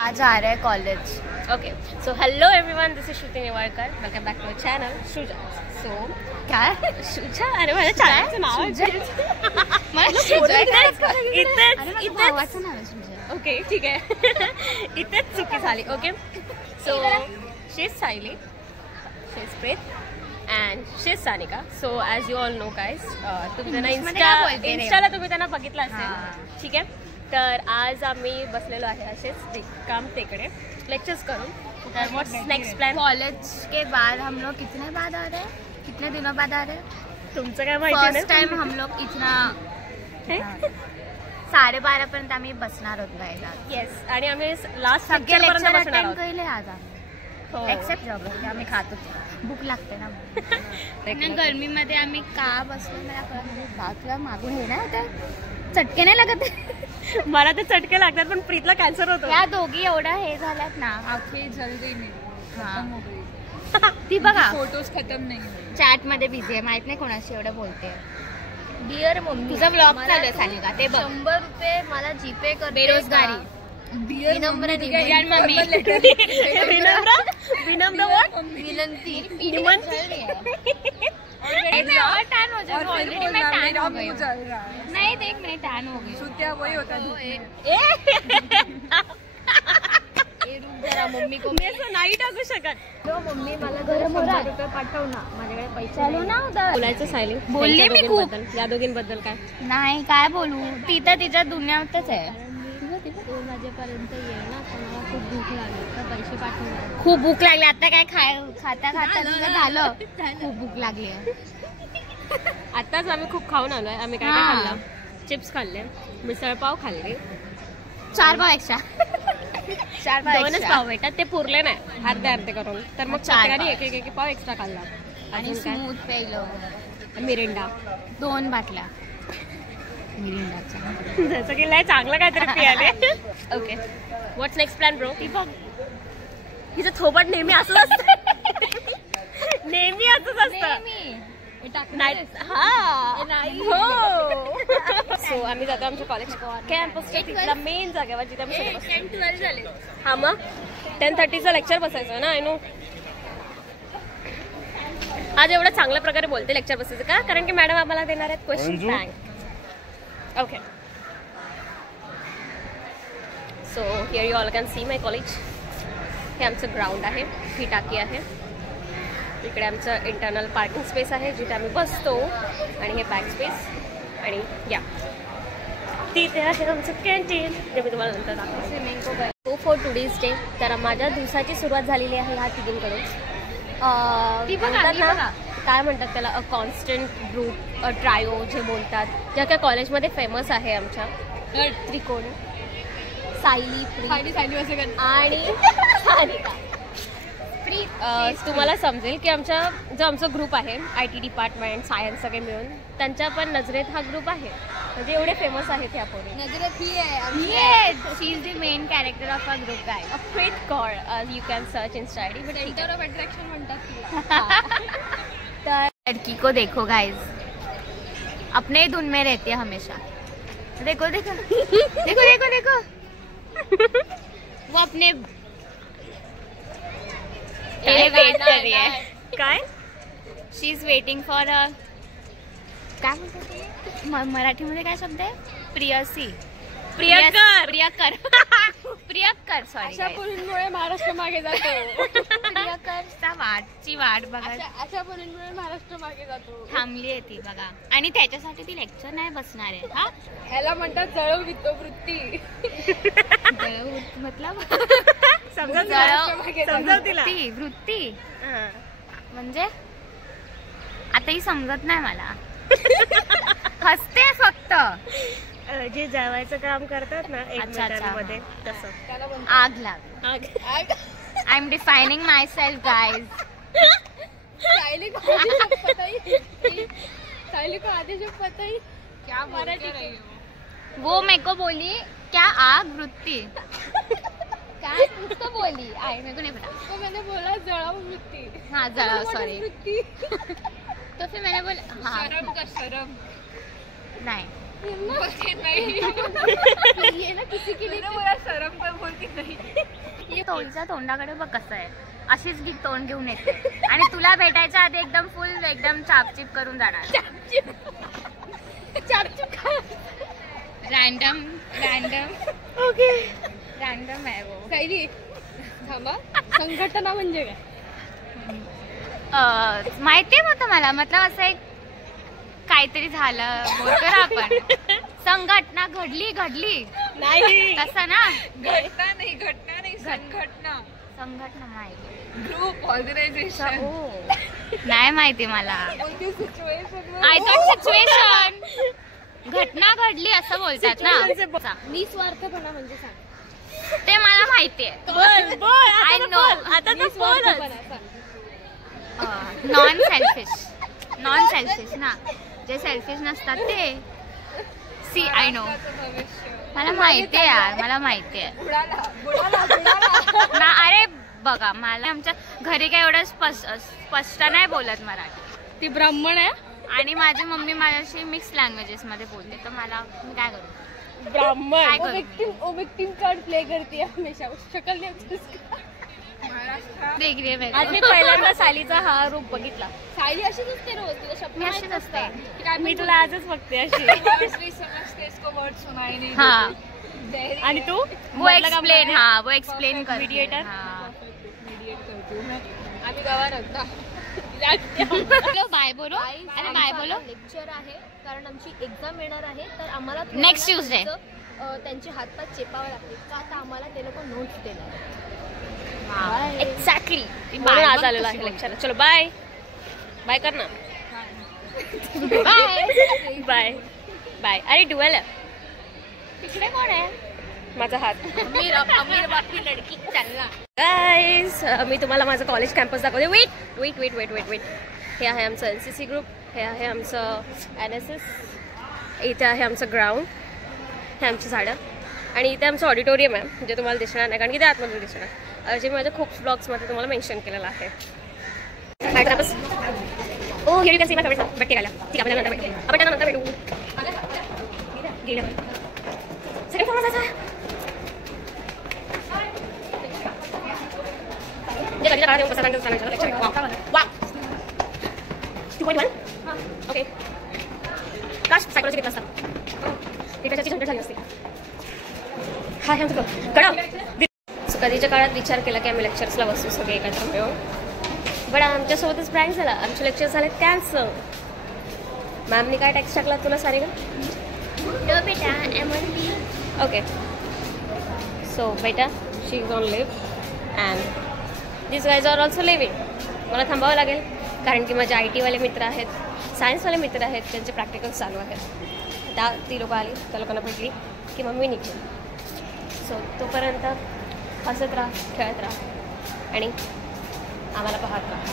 आज आ रहा है college. Okay so hello everyone, this is Shruti Newalkar. Welcome back to our channel Shuja. So काय शुजा? अरे माझ्या चॅनलचं नाव ओके ठीक आहे. इथेच चुकी झाली. Okay so she is Sayali, she is Preet and she is Sanika. So as you all know guys, तुम्ही त्यांना इंस्टाला तुम्ही त्यांना बघितलं असेल. ठीक आहे. तर आज आम्ही बसलेलो आहे असेच काम तेकडे लेक्चर्स करून. तर व्हाट्स नेक्स्ट प्लॅन? कॉलेज के बाद हम लोग कितने बाद आ रहे हैं, कितने दिनों बाद आ रहे हैं? तुमचं काय माहिती? फर्स्ट टाइम हम लोग इतना 12:30 पर्यंत आम्ही बसणार होतो गायला. येस, आणि आम्ही लास्ट सगळे लेक्चर बसणार अटेंड आहोत. केले आज आम्ही, एक्सेप्ट जॉब आम्ही खातो. भूक लागते ना. गर्मीमध्ये आम्ही का बसलो मला कळत नाही. तुला मागून हे नाही होत, चटके नाही लागत? मला ते चटके लागतात, पण प्रीतला कॅन्सर होतो. या दोघी एवढा हे झाल्यात ना, आखे जल्दी नाही. ती बघा फोटोज खतम नाही, चॅट मध्ये बिझी आहे, माहित नाही कोणाशी एवढं बोलते. डिअर मम्मी, तुझा ब्लॉग चालू आहे सानिका, ते बघ. 100 रुपये मला जीपे कर. बेरोजगारी. विनम्र विनंती. नहीं देख मैं टैन हो गई. सुत्या वही होता जरा मम्मी को मी असं नाही टाकू शकत. मम्मी मला 100 रुपये पाठव ना, माझ्याकडे पैसे चालू ना. बोलायचं सायली, बोलले मी खूप. या दोघींबद्दल काय नाही काय बोलू, ती तर तिच्या दुनियातच आहे. माझ्यापर्यंत ये ना, मला खूप भूक लागली तर पैसे पाठवणार. खूप भूक लागली आता. काय खाता तुझं झालं? खूप भूक लागली. आताच आम्ही खूप खाऊन आलोय. आम्ही काय काय खाल्लं? चिप्स खाल्ले, मिसळ पाव खाल्ले, 4 पाव एक्स्ट्रा. 4 पाव 2च पाव भेटतात, ते पुरले नाही अर्धे करून. तर मग प्रत्येकाने एक पाव एक्स्ट्रा खाल्ला. आणि स्मूथ प्यायलं, मिरिंडा 2 बाटल्या मिरिंडाचा. जसं की लय चांगलं काहीतरी पियाले. ओके व्हॉट्स नेक्स्ट प्लॅन ब्रो? ती बघ, हिचं थोबट नेहमी असंच असतं. नेहमी असंच असतं. सो आम्ही जातो आमच्या कॉलेज कॅम्पसच्या तिथल्या मेन जागेवर जिथे आम्ही 10-12 झाले. हा मग 10:30चं लेक्चर बसायचं ना. आय नो आज एवढं चांगल्या प्रकारे बोलते लेक्चर बसायचं का? कारण की मॅडम आम्हाला देणार आहेत question bank. Okay so here you all can see my college. हे आमचं ग्राउंड आहे, ही टाकी आहे. इकडे आमचं इंटरनल पार्किंग स्पेस आहे जिथे आम्ही बसतो, आणि हे बॅक स्पेस, आणि या तिथे आहे आमचं कॅन्टीन जे मी तुम्हाला नंतर दाखवतो. Swimming pool. Go for today's day. तर माझ्या दिवसाची सुरुवात झालेली आहे ह्या तिघींकडून. काय म्हणतात त्याला, a constant group, a trio जे बोलतात, ज्या काय कॉलेजमध्ये फेमस आहे आमच्या. त्रिकोण, सायली, आणि सानिका. तुम्हाला समजेल की आमचा ग्रुप आहे IT डिपार्टमेंट, सायन्स सगळे मिळून, त्यांच्या पण नजरेत हा ग्रुप आहे. म्हणजे एवढे फेमस आहेत ह्या पोरी. नजरेत ही आहे. She is the main character of a group guy. A Preet Kaur, you can search in study. But centre of attraction म्हणतात. तर लड़की को देखो गाइज, अपने ही धुन में रहती है हमेशा. देखो देखो देखो देखो देखो वो अपने वेट कर रही है. काय? शी इज वेटिंग फॉर काय म्हणतात मराठीमध्ये काय शब्द आहे? प्रियसी. प्रियकर सॉरी. अशा मुलींमुळे महाराष्ट्र मागे जातो. प्रियकरचा वाट बघा. अशा मुलींमुळे महाराष्ट्र मागे जातो. थांबली आहे ती बघा, आणि त्याच्यासाठी ती लेक्चर नाही बसणार आहे. हा, ह्याला म्हणतात जळव वृत्ती. मतलब समजाव तिला. वृत्ती म्हणजे आता ही समजत नाही मला. हसते फक्त. जे जेवायचं काम करतात ना एकमेकांमध्ये, तसं. आग लाग. I am defining myself guys. Sayali को आधे जो पता ही क्या मराठी रही हो. वो मेरे को बोली क्या आग वृत्ती. क्या कुछ तो बोली, मेरे को नहीं पता. तो मैंने बोला जड़ाऊ वृत्ती. हाँ जड़ाऊ, सॉरी. तो फिर मैंने बोला हाँ. शर्म का शर्म नहीं. ये ना किसी के लिए बोला शर्म पर बोलती नहीं. तोळीच्या तोंडाकडे बघ कसं आहे, अशीच गी तोंड घेऊन येते आणि तुला भेटायच्या आधी एकदम फुल एकदम चापचिप करून जाणार. रॅन्डम ओके रॅन्डम आहे वो. सायली थांबा, संघटना म्हणजे काय? माहितीये मग मला, मतलब असं एक काहीतरी झालं बोलतो ना आपण, संघटना घडली नाही, तसं ना. घटना नाही संघटना माहिती, ग्रुप ऑर्गनायझेशन. नाही माहिती मला. कोणती सिच्युएशन? I thought situation. घटना घडली असं बोलतात ना. निस्वार्थपणा म्हणजे सांग. ते मला माहितीये. I know. आता तू बोल. नॉन सेल्फिश ना, जे सेल्फिश नसतात ते. See I know. मला माहितीये यार, मला माहितीये ना. अरे बघा, मला आमच्या घरी काय एवढं स्पष्ट नाही बोलत मराठी. ती ब्राह्मण आहे आणि माझी मम्मी माझ्याशी मिक्स लँग्वेजेस मध्ये बोलते, तर मला मी काय करू? ब्राह्मण. वो विक्टिम कार्ड प्ले करती है हमेशा. शक्ल नहीं देख रे मैं. आज मी पहिल्यांदा सायलीचा हा रूप बघितला. सायली अशीच असते रोज, तिला शब्द मी अशीच असते. मी तुला आजच बघते अशी. समजते, इसको वर्ड सुनाई नहीं हाँ. देते. आणि तू वो एक्सप्लेन, हाँ वो एक्सप्लेन कर. Mediator? आम्ही गावात होता. बाय बोलो. अरे बाय बोलो. लेक्चर आहे कारण आमची एक्झाम येणार आहे, तर आम्हाला Next Tuesday. त्यांचे हातपात चेपावे लागतील का, आता आम्हाला ते लोक नोट्स देणार. एक्झॅक्टली म्हणून आज आलेला आहे लेक्चर. चलो बाय बाय कर ना. Bye bye. अरे डुएल तिकडे कोण आहे? माझा हात. अमीर बापी लडकी चालना. गाईज मी तुम्हाला माझं कॉलेज कॅम्पस दाखवते. वेट. हे आहे आमचं NCC ग्रुप, हे आहे आमचं NSS, इथे आहे आमचं ग्राउंड, हे आमची झाडं आणि इथे आमचं ऑडिटोरियम आहे, जे तुम्हाला दिसणार नाही कारण की ते आतमध्ये दिसणार, जे मी माझ्या खूप ब्लॉग्समध्ये तुम्हाला मेन्शन केलेलं आहे. Oh here you can see my favourite buddy घाला. ठीक आहे, नंतर भेटू. आपण त्यानंतर भेटू. सेकंड फ्लोअर जायचं. जे कधीच्या काळात येऊन बसा त्यांचं लेक्चर. वा 2.1 ओके. काश सायकोलॉजी घेतलं असतं, त्याच्याची झंझट झाली असते. हा हे आमचं कडा. सो कधीच्या काळात विचार केला की आम्ही लेक्चर्सला बसू सगळे एकत्र मिळून, बट आमच्यासोबतच प्रँक झाला. आमचे लेक्चर झाले कॅन्सल. मॅमनी काय टेक्स्ट टाकला तुला सारे का? बेटा MLB. ओके. सो बेटा she is on live and this guys are also living. मला थांबावं लागेल कारण की माझे IT वाले मित्र आहेत, सायन्सवाले मित्र आहेत, त्यांचे प्रॅक्टिकल्स चालू आहेत. ती लोकं आली, त्या लोकांना भेटली की मग मी निघेन. सो तोपर्यंत हसत राहा, खेळत राहा आणि आम्हाला पाहत राहा.